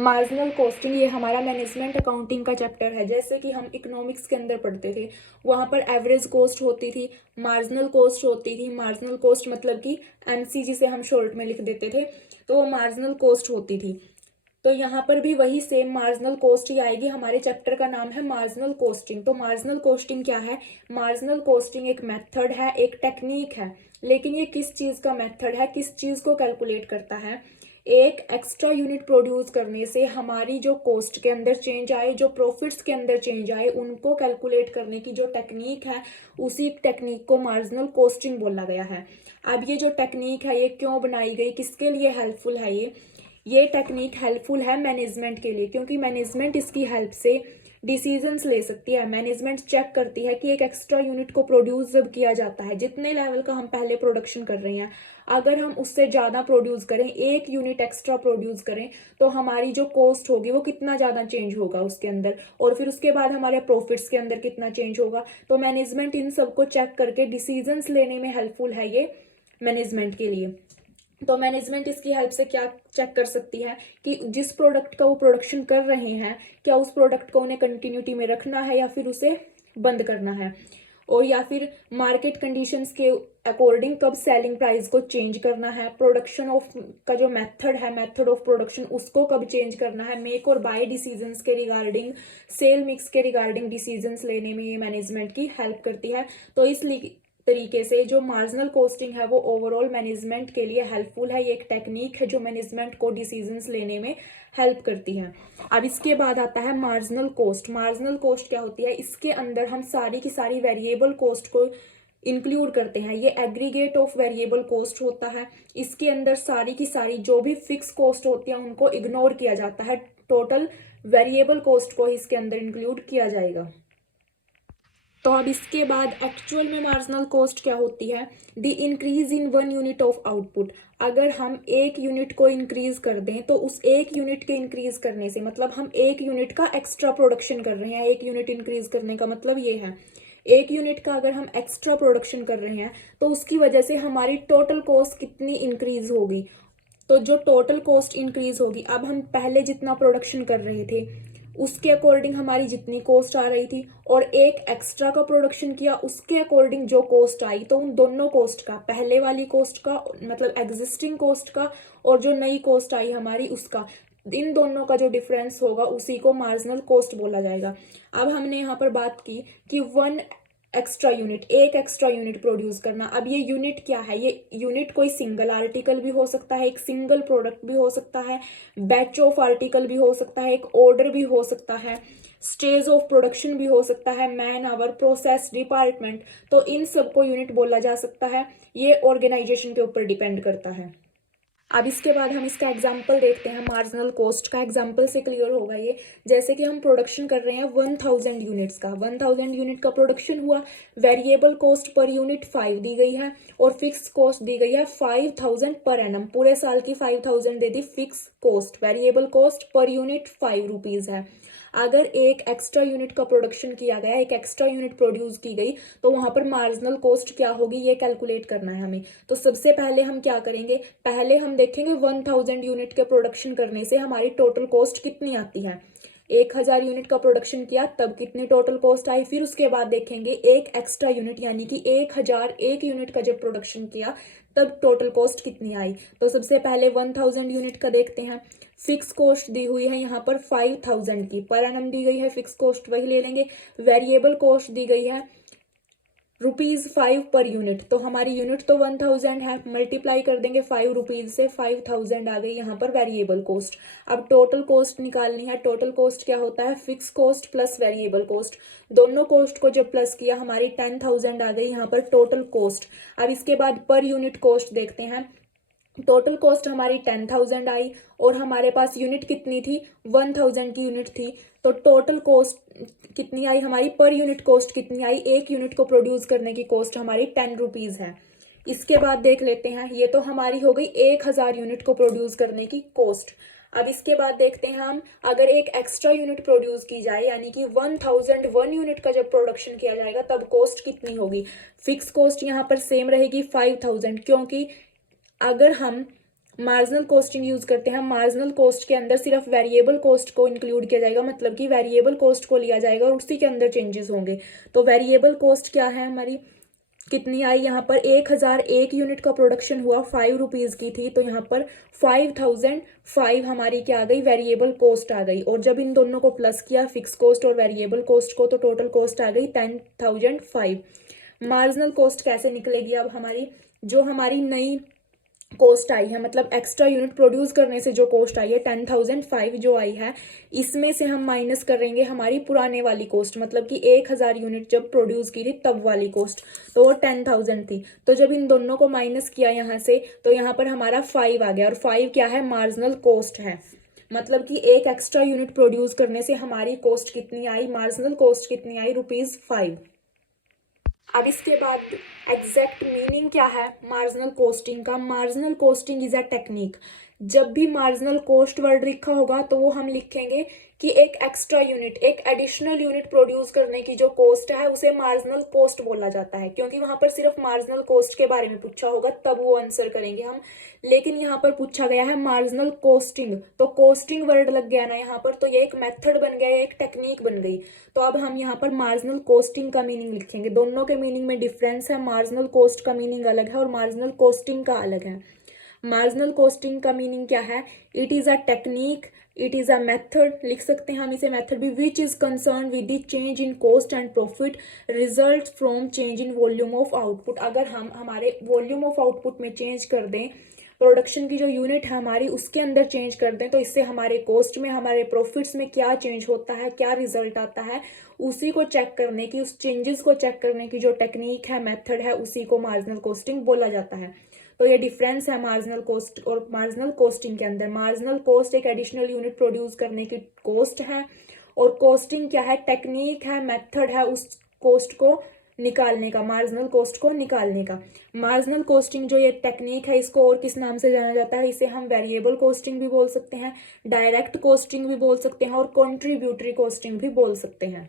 Marginal costing ये हमारा management accounting का चैप्टर है। जैसे कि हम इकोनॉमिक्स के अंदर पढ़ते थे, वहाँ पर एवरेज कॉस्ट होती थी, मार्जिनल कॉस्ट होती थी। मार्जिनल कॉस्ट मतलब कि एमसी, जिसे हम शॉर्ट में लिख देते थे, तो वो मार्जिनल कॉस्ट होती थी। तो यहाँ पर भी वही सेम मार्जिनल कॉस्ट ही आएगी। हमारे चैप्टर का नाम है मार्जिनल कॉस्टिंग। तो मार्जिनल कॉस्टिंग क्या है? मार्जिनल कॉस्टिंग एक मेथड है, एक टेक्निक है। लेकिन ये किस चीज का मेथड है, किस चीज को कैलकुलेट करता है? एक एक्स्ट्रा यूनिट प्रोड्यूस करने से हमारी जो कॉस्ट के अंदर चेंज आए, जो प्रॉफिट्स के अंदर चेंज आए, उनको कैलकुलेट करने की जो टेक्निक है, उसी टेक्निक को मार्जिनल कॉस्टिंग बोला गया है। अब ये जो टेक्निक है, ये क्यों बनाई गई, किसके लिए हेल्पफुल है? ये टेक्निक हेल्पफुल है मैनेजमेंट के लिए, क्योंकि मैनेजमेंट इसकी हेल्प से डिसीजंस ले सकती है। मैनेजमेंट चेक करती है कि एक एक्स्ट्रा यूनिट को प्रोड्यूस जब किया जाता है, जितने लेवल का हम पहले प्रोडक्शन कर रहे हैं, अगर हम उससे ज़्यादा प्रोड्यूस करें, एक यूनिट एक्स्ट्रा प्रोड्यूस करें, तो हमारी जो कॉस्ट होगी वो कितना ज़्यादा चेंज होगा उसके अंदर, और फिर उसके बाद हमारे प्रॉफिट्स के अंदर कितना चेंज होगा। तो मैनेजमेंट इन सबको चेक करके डिसीजंस लेने में हेल्पफुल है ये मैनेजमेंट के लिए। तो मैनेजमेंट इसकी हेल्प से क्या चेक कर सकती है कि जिस प्रोडक्ट का वो प्रोडक्शन कर रहे हैं, क्या उस प्रोडक्ट को उन्हें कंटिन्यूटी में रखना है या फिर उसे बंद करना है, और या फिर मार्केट कंडीशंस के अकॉर्डिंग कब सेलिंग प्राइस को चेंज करना है, प्रोडक्शन ऑफ का जो मेथड है, मेथड ऑफ प्रोडक्शन, उसको कब चेंज करना है, मेक और बाय डिसीजंस के रिगार्डिंग, सेल मिक्स के रिगार्डिंग डिसीजंस लेने में ये मैनेजमेंट की हेल्प करती है। तो इसलिए तरीके से जो मार्जिनल कॉस्टिंग है वो ओवरऑल मैनेजमेंट के लिए हेल्पफुल है। ये एक टेक्निक है जो मैनेजमेंट को डिसीजंस लेने में हेल्प करती है। अब इसके बाद आता है मार्जिनल कॉस्ट। मार्जिनल कॉस्ट क्या होती है? इसके अंदर हम सारी की सारी वेरिएबल कॉस्ट को इंक्लूड करते हैं। ये एग्रीगेट ऑफ वेरिएबल कॉस्ट होता है। इसके अंदर सारी की सारी जो भी फिक्स कॉस्ट होती है उनको इग्नोर किया जाता है, टोटल वेरिएबल कॉस्ट को इसके अंदर इंक्लूड किया जाएगा। तो अब इसके बाद एक्चुअल में मार्जिनल कॉस्ट क्या होती है? The increase in one unit of output. अगर हम एक यूनिट को इंक्रीज कर दें तो उस एक यूनिट के इंक्रीज करने से, मतलब हम एक यूनिट का एक्स्ट्रा प्रोडक्शन कर रहे हैं, एक यूनिट इंक्रीज करने का मतलब ये है, एक यूनिट का अगर हम एक्स्ट्रा प्रोडक्शन कर रहे हैं तो उसकी वजह से हमारी टोटल कॉस्ट कितनी इंक्रीज होगी। तो जो टोटल कॉस्ट इंक्रीज होगी, अब हम पहले जितना प्रोडक्शन कर रहे थे उसके अकॉर्डिंग हमारी जितनी कॉस्ट आ रही थी, और एक एक्स्ट्रा का प्रोडक्शन किया उसके अकॉर्डिंग जो कॉस्ट आई, तो उन दोनों कॉस्ट का, पहले वाली कॉस्ट का मतलब एग्जिस्टिंग कॉस्ट का, और जो नई कॉस्ट आई हमारी उसका, इन दोनों का जो डिफरेंस होगा उसी को मार्जिनल कॉस्ट बोला जाएगा। अब हमने यहाँ पर बात की कि वन एक्स्ट्रा यूनिट, एक एक्स्ट्रा यूनिट प्रोड्यूस करना। अब ये यूनिट क्या है? ये यूनिट कोई सिंगल आर्टिकल भी हो सकता है, एक सिंगल प्रोडक्ट भी हो सकता है, बैच ऑफ आर्टिकल भी हो सकता है, एक ऑर्डर भी हो सकता है, स्टेज ऑफ प्रोडक्शन भी हो सकता है, मैन आवर, प्रोसेस, डिपार्टमेंट। तो इन सबको यूनिट बोला जा सकता है। ये ऑर्गेनाइजेशन के ऊपर डिपेंड करता है। अब इसके बाद हम इसका एग्जाम्पल देखते हैं। मार्जिनल कॉस्ट का एग्जाम्पल से क्लियर होगा ये। जैसे कि हम प्रोडक्शन कर रहे हैं 1000 यूनिट्स का, 1000 यूनिट का प्रोडक्शन हुआ, वेरिएबल कॉस्ट पर यूनिट 5 दी गई है और फिक्स कॉस्ट दी गई है 5000 पर एनम। पूरे साल की 5000 दे दी fix cost, variable cost per unit 5 rupees है। अगर एक एक्स्ट्रा यूनिट का प्रोडक्शन किया गया, एक एक्स्ट्रा यूनिट प्रोड्यूस की गई, तो वहां पर मार्जिनल कॉस्ट क्या होगी ये कैलकुलेट करना है हमें। तो सबसे पहले हम क्या करेंगे? पहले हम देखेंगे 1000 यूनिट के प्रोडक्शन करने से हमारी टोटल कॉस्ट कितनी आती है। 1000 यूनिट का प्रोडक्शन किया तब कितनी टोटल कॉस्ट आई, फिर उसके बाद देखेंगे एक एक्स्ट्रा यूनिट यानी कि 1001 यूनिट का जब प्रोडक्शन किया तब टोटल कॉस्ट कितनी आई। तो सबसे पहले 1000 यूनिट का देखते हैं। फिक्स कॉस्ट दी हुई है यहाँ पर 5000 की, पर एनम दी गई है, फिक्स कॉस्ट वही ले लेंगे। वेरिएबल कॉस्ट दी गई है ₹5 पर यूनिट, तो हमारी यूनिट तो 1000 है, मल्टीप्लाई कर देंगे 5 रुपीज से, 5000 आ गई यहाँ पर वेरिएबल कॉस्ट। अब टोटल कॉस्ट निकालनी है। टोटल कॉस्ट क्या होता है? Fix cost plus variable cost. दोनों कॉस्ट को जब प्लस किया हमारी 10000 आ गई यहाँ पर टोटल कॉस्ट। अब इसके बाद पर यूनिट कॉस्ट देखते हैं। टोटल कॉस्ट हमारी 10000 आई और हमारे पास यूनिट कितनी थी? 1000 की यूनिट थी। तो टोटल कॉस्ट कितनी आई हमारी? पर यूनिट कॉस्ट कितनी आई? एक यूनिट को प्रोड्यूस करने की कॉस्ट हमारी 10 रुपीज है। इसके बाद देख लेते हैं, ये तो हमारी हो गई 1000 यूनिट को प्रोड्यूस करने की कॉस्ट। अब इसके बाद देखते हैं हम, अगर एक एक्स्ट्रा यूनिट प्रोड्यूस की जाए यानी कि 1001 यूनिट का जब प्रोडक्शन किया जाएगा तब कॉस्ट कितनी होगी। फिक्स कॉस्ट यहाँ पर सेम रहेगी 5000, क्योंकि अगर हम मार्जिनल कॉस्टिंग यूज करते हैं, मार्जिनल कॉस्ट के अंदर सिर्फ वेरिएबल कॉस्ट को इंक्लूड किया जाएगा, मतलब कि वेरिएबल कॉस्ट को लिया जाएगा और उसी के अंदर चेंजेस होंगे। तो वेरिएबल कॉस्ट क्या है हमारी, कितनी आई यहाँ पर, 1001 यूनिट का प्रोडक्शन हुआ, 5 रुपीज़ की थी, तो यहाँ पर 5005 हमारी क्या आ गई, वेरिएबल कॉस्ट आ गई। और जब इन दोनों को प्लस किया, फिक्स कॉस्ट और वेरिएबल कॉस्ट को, तो टोटल कॉस्ट आ गई 10,005। मार्जिनल कॉस्ट कैसे निकलेगी अब हमारी, जो हमारी नई कॉस्ट आई है, मतलब एक्स्ट्रा यूनिट प्रोड्यूस करने से जो कॉस्ट आई है 10,005 जो आई है, इसमें से हम माइनस करेंगे हमारी पुराने वाली कॉस्ट, मतलब कि 1000 यूनिट जब प्रोड्यूस की थी तब वाली कॉस्ट, तो वो 10,000 थी। तो जब इन दोनों को माइनस किया यहाँ से, तो यहाँ पर हमारा 5 आ गया, और 5 क्या है, मार्जिनल कॉस्ट है। मतलब कि एक एक्स्ट्रा यूनिट प्रोड्यूस करने से हमारी कॉस्ट कितनी आई, मार्जिनल कॉस्ट कितनी आई, ₹5। अब इसके बाद एग्जैक्ट मीनिंग क्या है मार्जिनल कॉस्टिंग का। Marginal costing is a technique. जब भी मार्जिनल कॉस्ट वर्ड लिखा होगा तो वो हम लिखेंगे कि एक एक्स्ट्रा यूनिट, एक एडिशनल यूनिट प्रोड्यूस करने की जो कॉस्ट है उसे मार्जिनल कॉस्ट बोला जाता है, क्योंकि वहां पर सिर्फ मार्जिनल कॉस्ट के बारे में पूछा होगा तब वो आंसर करेंगे हम। लेकिन यहाँ पर पूछा गया है मार्जिनल कॉस्टिंग, तो कॉस्टिंग वर्ड लग गया ना यहाँ पर, तो ये एक मेथड बन गया, एक टेक्निक बन गई। तो अब हम यहाँ पर मार्जिनल कॉस्टिंग का मीनिंग लिखेंगे। दोनों के मीनिंग में डिफरेंस है, मार्जिनल कॉस्ट का मीनिंग अलग है और मार्जिनल कॉस्टिंग का अलग है। मार्जिनल कॉस्टिंग का मीनिंग क्या है, it is a technique, it is a method, लिख सकते हैं हम इसे मेथड भी, which is concern with the change in cost and profit result from change in volume of output. अगर हम हमारे वॉल्यूम ऑफ आउटपुट में चेंज कर दें, प्रोडक्शन की जो यूनिट है हमारी उसके अंदर चेंज कर दें, तो इससे हमारे कॉस्ट में, हमारे प्रॉफिट्स में क्या चेंज होता है, क्या रिजल्ट आता है, उसी को चेक करने की, उस चेंजेस को चेक करने की जो टेक्निक है, मेथड है, उसी को मार्जिनल कॉस्टिंग बोला जाता है। तो ये डिफरेंस है मार्जिनल कॉस्ट और मार्जिनल कॉस्टिंग के अंदर। मार्जिनल कॉस्ट एक एडिशनल यूनिट प्रोड्यूस करने की कॉस्ट है, और कॉस्टिंग क्या है, टेक्निक है, मेथड है उस कॉस्ट को निकालने का, मार्जिनल कॉस्ट को निकालने का। मार्जिनल कॉस्टिंग जो ये टेक्निक है, इसको और किस नाम से जाना जाता है, इसे हम वेरिएबल कॉस्टिंग भी बोल सकते हैं, डायरेक्ट कॉस्टिंग भी बोल सकते हैं और कॉन्ट्रीब्यूटरी कॉस्टिंग भी बोल सकते हैं।